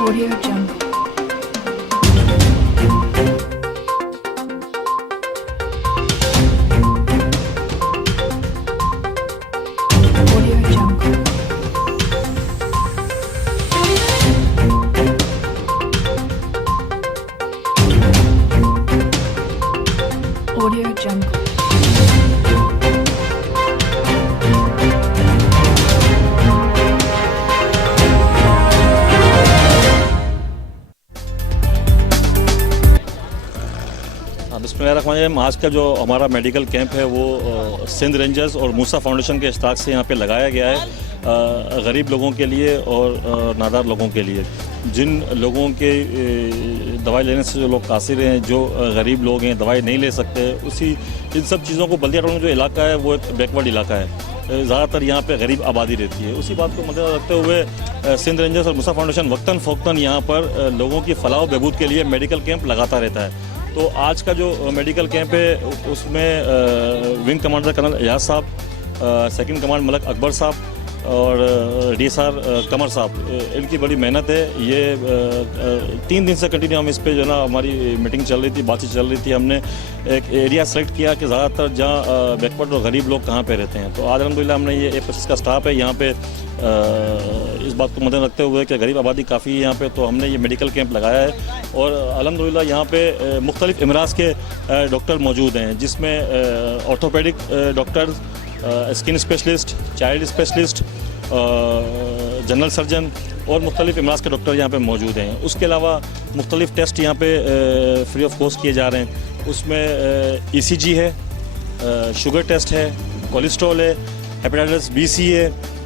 Audio Jungle. Audio Jungle. Audio Jungle. बिस्मिल्लाहिर्रहमानिर्रहीम। आज का जो हमारा मेडिकल कैंप है वो सिंध रेंजर्स और मूसा फाउंडेशन के इश्तिराक से यहाँ पे लगाया गया है गरीब लोगों के लिए और नादार लोगों के लिए। जिन लोगों के दवाई लेने से जो लोग कासिर हैं, जो गरीब लोग हैं, दवाई नहीं ले सकते, उसी इन सब चीज़ों को बल्दिया टाउन जो इलाका है वो एक बैकवर्ड इलाका है। ज़्यादातर यहाँ पे गरीब आबादी रहती है। उसी बात को मद्देनज़र रखते हुए सिंध रेंजर्स और मूसा फाउंडेशन वक्तन फ़ौक्तन यहाँ पर लोगों की फलाह व बहबूद के लिए मेडिकल कैंप लगाता रहता है। तो आज का जो मेडिकल कैंप है उसमें विंग कमांडर कर्नल एजाज साहब, सेकंड कमांड मलक अकबर साहब और DSR कमर साहब, इनकी बड़ी मेहनत है। ये 3 दिन से कंटिन्यू हम इस पे जो है ना हमारी मीटिंग चल रही थी, बातचीत चल रही थी। हमने एक एरिया सेलेक्ट किया कि ज़्यादातर जहाँ बैकवर्ड और गरीब लोग कहाँ पे रहते हैं। तो आज अल्हम्दुलिल्लाह हमने ये 25 का स्टाफ है यहाँ पे। इस बात को मद्देनज़र रखते हुए कि गरीब आबादी काफ़ी है यहाँ पे, तो हमने ये मेडिकल कैंप लगाया है। और अल्हम्दुलिल्लाह यहाँ पे मुख्तलिफ़ इमराज़ के डॉक्टर मौजूद हैं, जिसमें orthopaedic doctor, skin specialist, child specialist, general surgeon और मुख्तलिफ़ इमराज़ के डॉक्टर यहाँ पे मौजूद हैं। उसके अलावा मुख्तलिफ़ टेस्ट यहाँ पे फ्री ऑफ कॉस्ट किए जा रहे हैं। उसमें ECG है, शुगर टेस्ट है, कोलेस्ट्रॉल है, हेपेटाइटिस B, C है,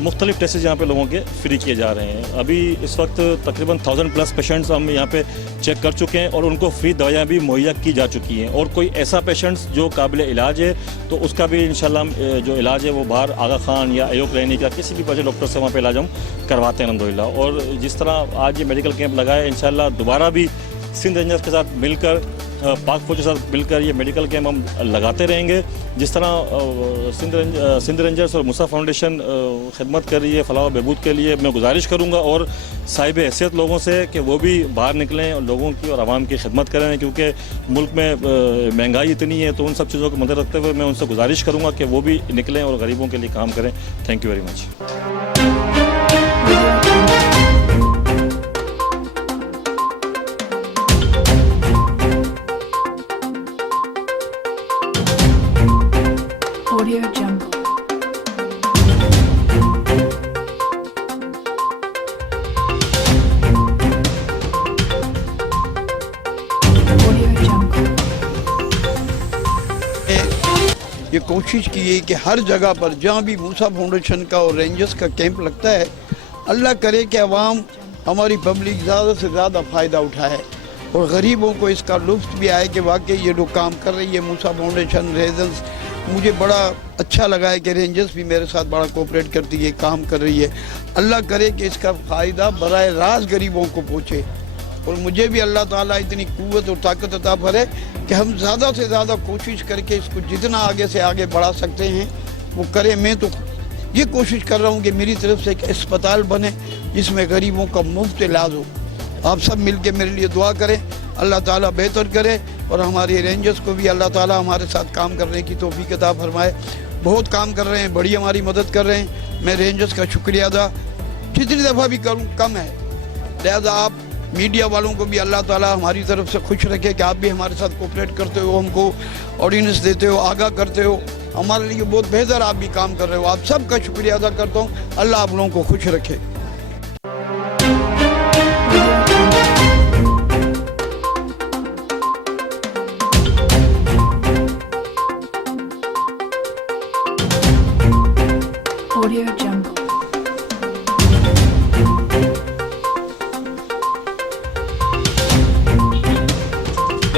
मुख्तलिफ टेस्ट यहाँ पे लोगों के फ्री किए जा रहे हैं। अभी इस वक्त तकरीबन 1000+ पेशेंट्स हम यहाँ पे चेक कर चुके हैं और उनको फ्री दवाइयाँ भी मुहैया की जा चुकी हैं। और कोई ऐसा पेशेंट्स जो काबिल इलाज है तो उसका भी इंशाल्लाह जो इलाज है वो बाहर आगा खान या अयो क्लिनिक या किसी भी बड़े डॉक्टर से वहाँ पे इलाज हम करवाते हैं अल्हम्दुलिल्लाह। और जिस तरह आज ये मेडिकल कैंप लगाया, इंशाल्लाह दोबारा भी सिंध रेंजर्स के साथ मिलकर, पाक फौज के साथ मिलकर ये मेडिकल कैंप हम लगाते रहेंगे। जिस तरह सिंध रेंजर्स और मूसा फाउंडेशन खिदमत कर रही है फलाह व बहबूद के लिए, मैं गुजारिश करूँगा और साहिब हैसियत लोगों से कि वो भी बाहर निकलें और लोगों की और आवाम की खिदमत करें, क्योंकि मुल्क में महंगाई इतनी है। तो उन सब चीज़ों को मद्देनज़र रखते हुए मैं उनसे गुजारिश करूँगा कि वो भी निकलें और गरीबों के लिए काम करें। Thank you very much. Audio Jungle. Audio Jungle. ये कोशिश की है कि हर जगह पर जहाँ भी मूसा फाउंडेशन का और रेंजर्स का कैंप लगता है, अल्लाह करे कि अवाम, हमारी पब्लिक ज़्यादा से ज़्यादा फ़ायदा उठाए और गरीबों को इसका लुत्फ़ भी आए कि वाकई ये लोग काम कर रही है। मूसा फाउंडेशन, रेंजर्स, मुझे बड़ा अच्छा लगा है कि रेंजर्स भी मेरे साथ बड़ा कोऑपरेट करती है, काम कर रही है। अल्लाह करे कि इसका फ़ायदा बराह रास्त गरीबों को पहुँचे और मुझे भी अल्लाह ताला इतनी क़ुव्वत और ताकत अता फरे कि हम ज़्यादा से ज़्यादा कोशिश करके इसको जितना आगे से आगे बढ़ा सकते हैं वो करें। मैं तो ये कोशिश कर रहा हूँ कि मेरी तरफ से एक अस्पताल बने जिसमें गरीबों का मुफ्त इलाज हो। आप सब मिल के मेरे लिए दुआ करें, अल्लाह ताला बेहतर करे और हमारे रेंजर्स को भी अल्लाह ताला हमारे साथ काम करने की तौफीक अता फरमाए। बहुत काम कर रहे हैं, बड़ी हमारी मदद कर रहे हैं। मैं रेंजर्स का शुक्रिया अदा जितनी दफ़ा भी करूँ कम है। लिहाजा आप मीडिया वालों को भी अल्लाह ताला हमारी तरफ से खुश रखे कि आप भी हमारे साथ कोऑपरेट करते हो, हमको ऑर्डिनेंस देते हो, आगाह करते हो। हमारे लिए बहुत बेहतर आप भी काम कर रहे हो। आप सबका शुक्रिया अदा करता हूँ। अल्लाह आप लोगों को खुश रखे। Audio Jungle.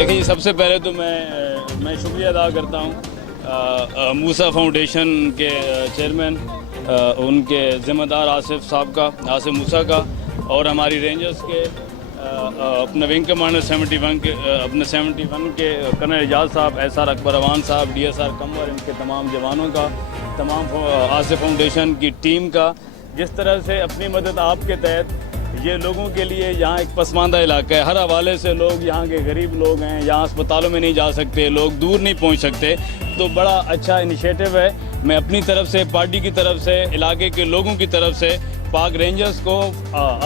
देखिए जी, सबसे पहले तो मैं शुक्रिया अदा करता हूँ मूसा फाउंडेशन के चेयरमैन उनके ज़िम्मेदार आसिफ साहब का, आसिफ मूसा का, और हमारी रेंजर्स के अपने विंग कमांडर 71 के कर्नल एजाज साहब, एसआर अकबर अवान साहब, डीएसआर कमर, इनके तमाम जवानों का, तमाम आसिफ फाउंडेशन की टीम का, जिस तरह से अपनी मदद आपके तहत ये लोगों के लिए यहाँ एक पसमानदा इलाका है। हर हवाले से लोग यहाँ के गरीब लोग हैं, यहाँ अस्पतालों में नहीं जा सकते, लोग दूर नहीं पहुँच सकते, तो बड़ा अच्छा इनिशिएटिव है। मैं अपनी तरफ से, पार्टी की तरफ से, इलाके के लोगों की तरफ से पाक रेंजर्स को,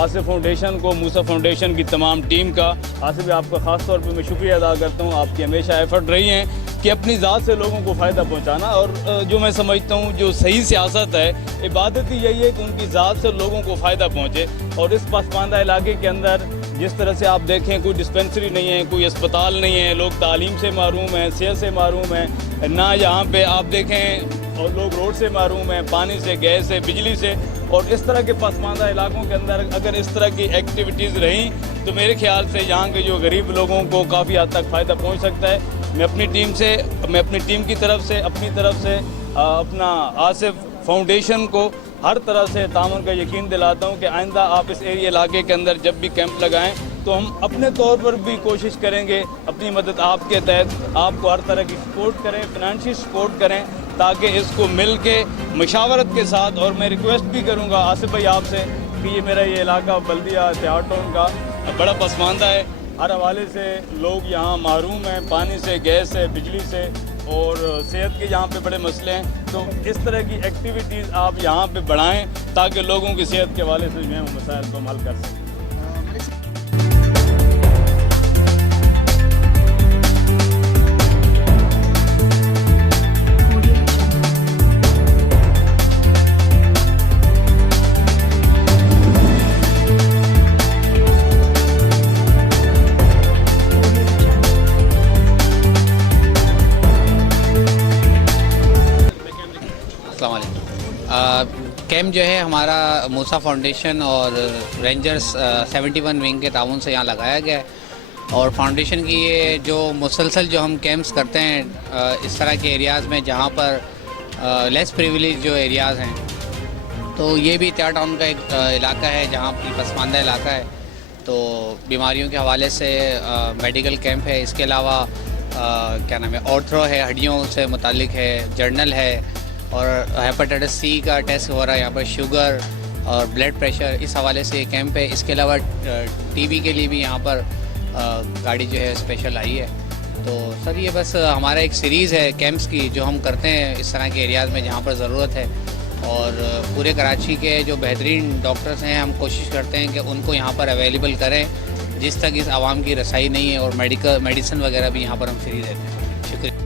आसिफ फाउंडेशन को, मूसा फाउंडेशन की तमाम टीम का, आसिफ आपका ख़ास तौर पे मैं शुक्रिया अदा करता हूँ। आपकी हमेशा एफर्ट रही हैं कि अपनी ज़ात से लोगों को फ़ायदा पहुँचाना, और जो मैं समझता हूँ जो सही सियासत है, इबादत ही यही है कि उनकी ज़ात से लोगों को फ़ायदा पहुँचे। और इस पसमानदा इलाके के अंदर जिस तरह से आप देखें, कोई डिस्पेंसरी नहीं है, कोई अस्पताल नहीं है, लोग तालीम से महरूम हैं, सेहत से महरूम हैं, ना यहाँ पे आप देखें, और लोग रोड से महरूम हैं, पानी से, गैस से, बिजली से। और इस तरह के पसमानदा इलाकों के अंदर अगर इस तरह की एक्टिविटीज़ रहीं तो मेरे ख्याल से यहाँ के जो गरीब लोगों को काफ़ी हद तक फ़ायदा पहुँच सकता है। मैं अपनी टीम की तरफ से, अपनी तरफ से अपना आसिफ फाउंडेशन को हर तरह से तामन का यकीन दिलाता हूँ कि आइंदा आप इस एरिया इलाके के अंदर जब भी कैंप लगाएं तो हम अपने तौर पर भी कोशिश करेंगे अपनी मदद आपके तहत आपको हर तरह की सपोर्ट करें, फिनंशियल सपोर्ट करें, ताकि इसको मिल के मशावरत के साथ। और मैं रिक्वेस्ट भी करूँगा आसिफ भाई आपसे कि ये मेरा ये इलाका बल्दिया तिहाड़ टाउन का बड़ा पसमानदा है, हर हवाले से लोग यहाँ महरूम हैं, पानी से, गैस से, बिजली से, और सेहत के यहाँ पे बड़े मसले हैं। तो इस तरह की एक्टिविटीज़ आप यहाँ पे बढ़ाएं ताकि लोगों की सेहत के हवाले से जो है मसाइल को हल कर सकें। कैम्प जो है हमारा मूसा फाउंडेशन और रेंजर्स 71 विंग के ताउन से यहाँ लगाया गया है। और फाउंडेशन की ये जो मुसलसल जो हम कैंप्स करते हैं इस तरह के एरियाज़ में जहाँ पर लेस प्रिविलेज जो एरियाज़ हैं, तो ये भी तिहाड़ टाउन का एक इलाका है जहाँ की पसमानदा इलाका है। तो बीमारियों के हवाले से मेडिकल कैंप है, इसके अलावा क्या नाम है, ऑर्थ्रो है, हड्डियों से मुतालिक है, जर्नल है, और हेपेटाइटिस सी का टेस्ट हो रहा है यहाँ पर, शुगर और ब्लड प्रेशर, इस हवाले से कैंप है। इसके अलावा टीबी के लिए भी यहाँ पर गाड़ी जो है स्पेशल आई है। तो सर ये बस हमारा एक सीरीज़ है कैंप्स की जो हम करते हैं इस तरह के एरियाज़ में जहाँ पर ज़रूरत है। और पूरे कराची के जो बेहतरीन डॉक्टर्स हैं हम कोशिश करते हैं कि उनको यहाँ पर अवेलेबल करें जिस तक इस आवाम की रसाई नहीं है, और मेडिसिन वगैरह भी यहाँ पर हम फ्री देते हैं। शुक्रिया।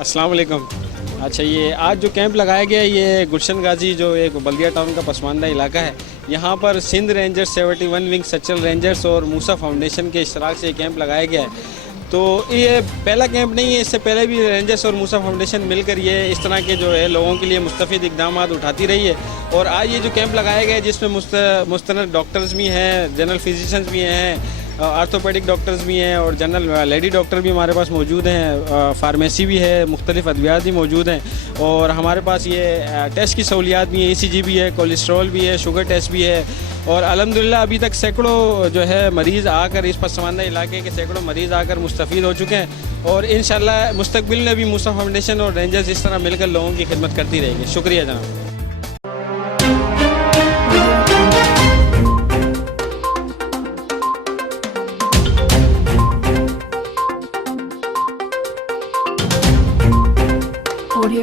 अस्सलाम वालेकुम। अच्छा, ये आज जो कैंप लगाया गया है ये गुलशन गाजी जो एक बल्दिया टाउन का पसमानदा इलाका है, यहाँ पर सिंध रेंजर्स 71 विंग, सचल रेंजर्स और मूसा फाउंडेशन के इश्तराक से ये कैंप लगाया गया है। तो ये पहला कैंप नहीं है, इससे पहले भी रेंजर्स और मूसा फाउंडेशन मिलकर ये इस तरह के जो है लोगों के लिए मुस्तफ़ीद इक़दाम उठाती रही है। और आज ये जो कैंप लगाया गया है जिसमें मुस्तनद डॉक्टर्स भी हैं, जनरल फिजिशंस भी हैं, आर्थोपेडिक डॉक्टर्स भी हैं, और जनरल लेडी डॉक्टर भी हमारे पास मौजूद हैं, फार्मेसी भी है, मुख्तलिफ अद्वियात भी मौजूद हैं, और हमारे पास ये टेस्ट की सहूलियात भी है, ECG भी है, कोलेस्ट्रॉल भी है, शुगर टेस्ट भी है। और अल्हम्दुलिल्लाह अभी तक सैकड़ों जो है मरीज़ आकर, इस पसमानदा इलाके के सैकड़ों मरीज़ आकर मुस्तफ़ीद हो चुके हैं। और इंशाअल्लाह मुस्तक़बिल में भी मूसा फाउंडेशन और रेंजर्स इस तरह मिलकर लोगों की खिदमत करती रहेगी। शुक्रिया जनाब। Audio